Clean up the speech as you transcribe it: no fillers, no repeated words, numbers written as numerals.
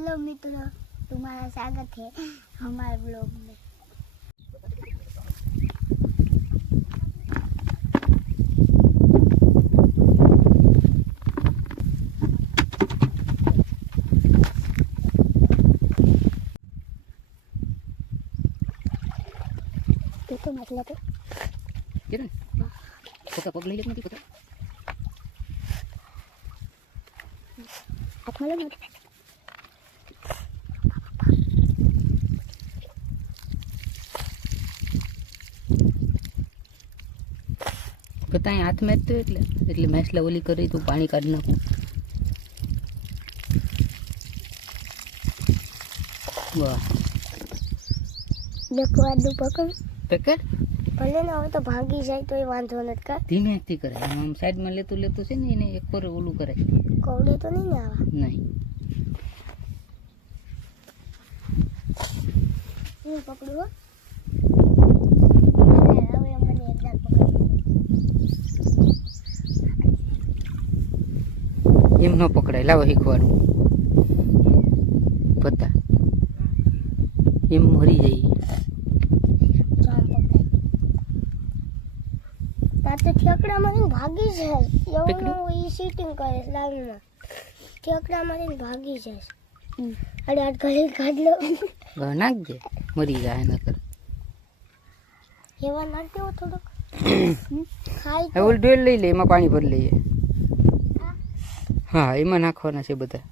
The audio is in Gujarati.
हेलो मित्रों, तुम्हारा स्वागत है हमारे ब्लॉग में। तो मतलब किरण पका पग लई નથી પતા હાથમાં લો ને પતા હાથમાં જ તો એટલે મેસલા ઓલી કરી તું પાણી કાઢી નાખું વાહ देखो आडू पकड़ પકડ भले ना हो तो भागी जाए तो वांधो नहीं का ધીમેથી કરે આમ સાઈડમાં લેતું છે ને એને એક પર ઓલું કરે कौड़े तो नहीं ना आवा નહીં હું પકડું હો હવે મને એકદમ પકડી એમ ન પકડાય લાવો શીખવાડું પતા એમ મરી જાય જામ પકડાય તાતે ઠેકડામાં રહીને ભાગી જાય એવું ઈ સીટિંગ કરે લાઈનમાં ઠેકડામાં રહીને ભાગી જાય અરે આ ગળી કાઢ લો નાખજે મરી જાય એના કર એવા નાખ દેવો થોડોક ખાઈ હવે ઓલી ડોલ લઈ લે એમાં પાણી ભરી લઈએ હા એમાં નાખવાના છે બધા